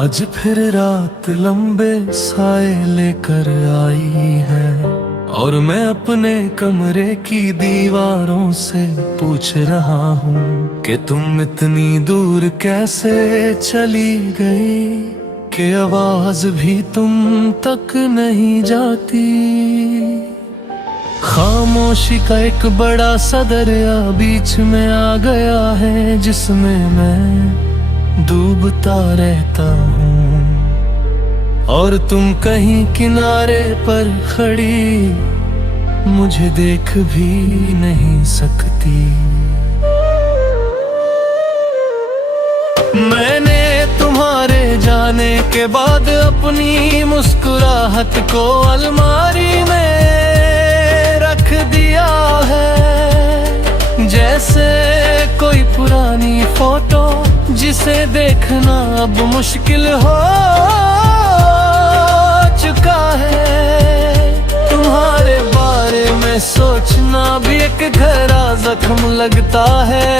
आज फिर रात लंबे साए लेकर आई है और मैं अपने कमरे की दीवारों से पूछ रहा हूँ कि तुम इतनी दूर कैसे चली गई कि आवाज भी तुम तक नहीं जाती। खामोशी का एक बड़ा सा दरिया बीच में आ गया है जिसमें मैं डूबता रहता हूँ और तुम कहीं किनारे पर खड़ी मुझे देख भी नहीं सकती। मैंने तुम्हारे जाने के बाद अपनी मुस्कुराहट को अलमारी में रख दिया है, जैसे कोई पुरानी फोटो जिसे देखना अब मुश्किल हो चुका है। तुम्हारे बारे में सोचना भी एक गहरा जख्म लगता है,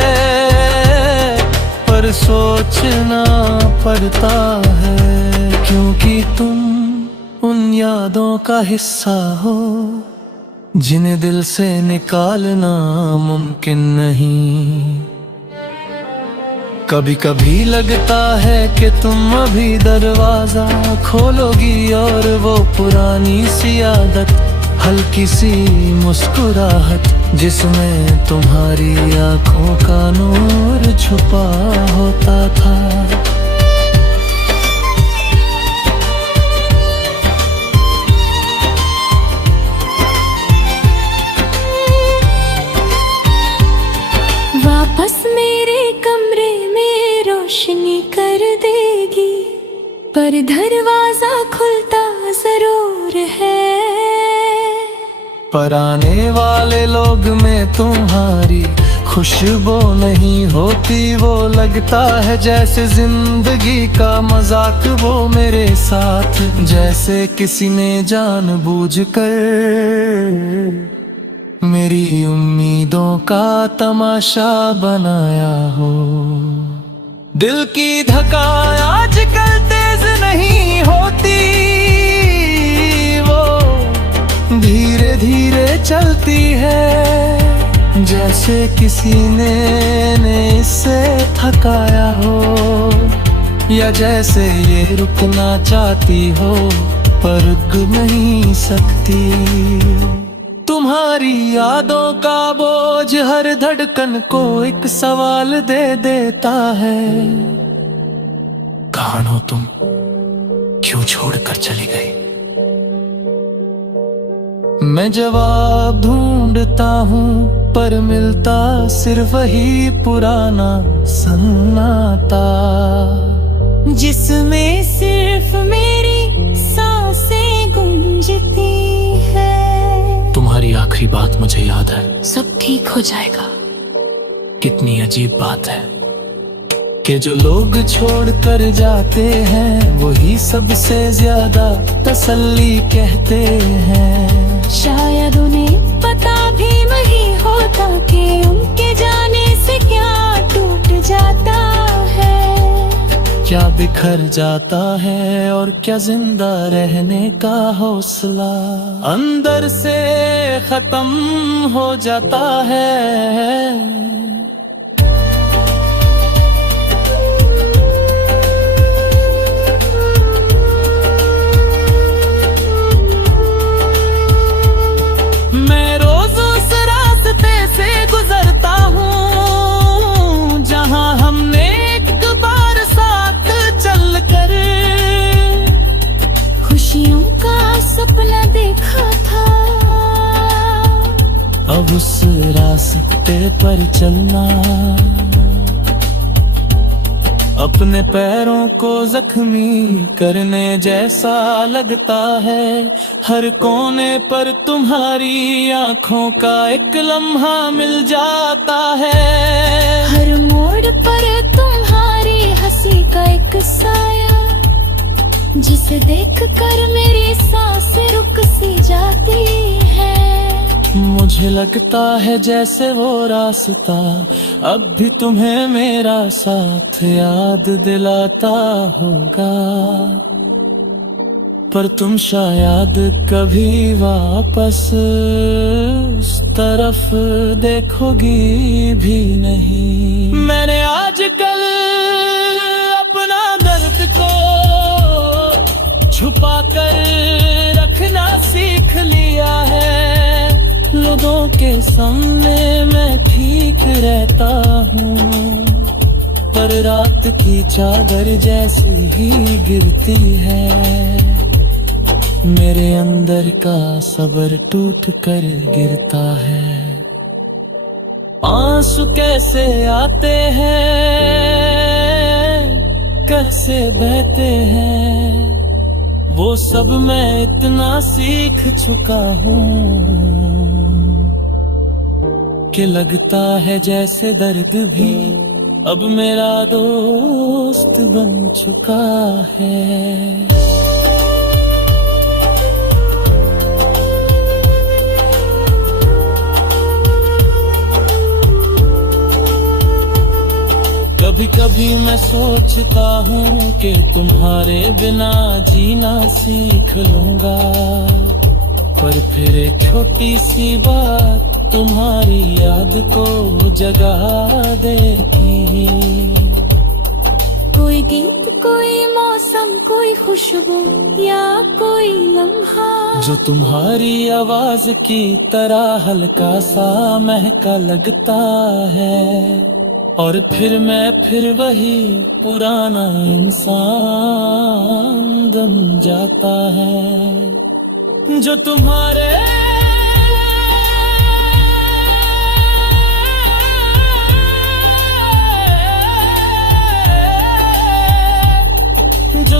पर सोचना पड़ता है क्योंकि तुम उन यादों का हिस्सा हो जिन्हें दिल से निकालना मुमकिन नहीं। कभी कभी लगता है कि तुम अभी दरवाजा खोलोगी और वो पुरानी सी आदत, हल्की सी मुस्कुराहट जिसमें तुम्हारी आंखों का नूर छुपा होता था। वापस मेरे कमरे में रोशनी कर देगी, पर दरवाजा खुलता जरूर है। पर आने वाले लोग में तुम्हारी खुशबू नहीं होती, वो लगता है जैसे जिंदगी का मजाक वो मेरे साथ, जैसे किसी ने जानबूझकर मेरी उम्मीदों का तमाशा बनाया हो। दिल की धड़कन आजकल तेज नहीं होती, वो धीरे धीरे चलती है, जैसे किसी ने इसे थकाया हो, या जैसे ये रुकना चाहती हो पर रुक नहीं सकती। तुम्हारी यादों का बोझ हर धड़कन को एक सवाल दे देता है, कहाँ हो तुम, क्यों छोड़कर चली गई। मैं जवाब ढूंढता हूँ पर मिलता सिर्फ वही पुराना सन्नाटा, जिसमें सिर्फ मेरी सांसें गूंजती है। तुम्हारी आखिरी बात मुझे याद है, सब ठीक हो जाएगा। कितनी अजीब बात है कि जो लोग छोड़कर जाते हैं वही सबसे ज्यादा तसल्ली कहते हैं। शायद उन्हें पता भी नहीं होता कि उनके जाने से क्या टूट जाता है, क्या बिखर जाता है और क्या जिंदा रहने का हौसला अंदर से खत्म हो जाता है। मैं रोज उस रास्ते से गुजरता हूँ जहाँ हमने एक बार साथ चलकर खुशियों का सपना देखा था। अब उस रास्ते पर चलना अपने पैरों को जख्मी करने जैसा लगता है। हर कोने पर तुम्हारी आंखों का एक लम्हा मिल जाता है, हर मोड़ पर तुम्हारी हंसी का एक साया, जिसे देखकर मेरी सांसें रुक सी जाती है। मुझे लगता है जैसे वो रास्ता अब भी तुम्हें मेरा साथ याद दिलाता होगा, पर तुम शायद कभी वापस उस तरफ देखोगी भी नहीं। मैंने आजकल अपना दर्द को छुपा कर रखना सीख लिया है। लोगों के सामने मैं ठीक रहता हूँ, पर रात की चादर जैसी ही गिरती है। मेरे अंदर का सब्र टूट कर गिरता है। आंसू कैसे आते हैं, कैसे बहते हैं, वो सब मैं इतना सीख चुका हूँ कि लगता है जैसे दर्द भी अब मेरा दोस्त बन चुका है। कभी कभी मैं सोचता हूँ कि तुम्हारे बिना जीना सीख लूंगा, पर फिर एक छोटी सी बात तुम्हारी याद को जगा देती। कोई गीत, कोई मौसम, कोई खुशबू या कोई लम्हा जो तुम्हारी आवाज की तरह हल्का सा महका लगता है, और फिर वही पुराना इंसान बन जाता है। जो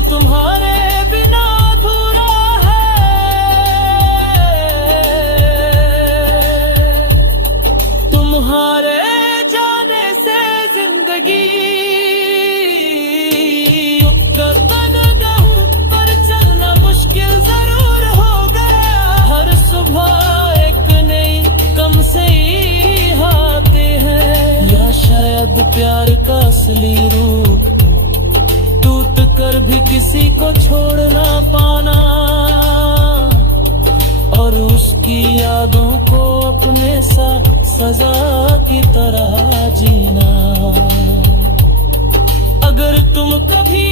तुम्हारे बिना अधूरा है, तुम्हारे जाने से जिंदगी कदम पर चलना मुश्किल जरूर हो गया। हर सुबह एक नई कम से ही आते हैं, या शायद प्यार का असली रूप टूट कर भी किसी को छोड़ ना पाना, और उसकी यादों को अपने साथ सजा की तरह जीना। अगर तुम कभी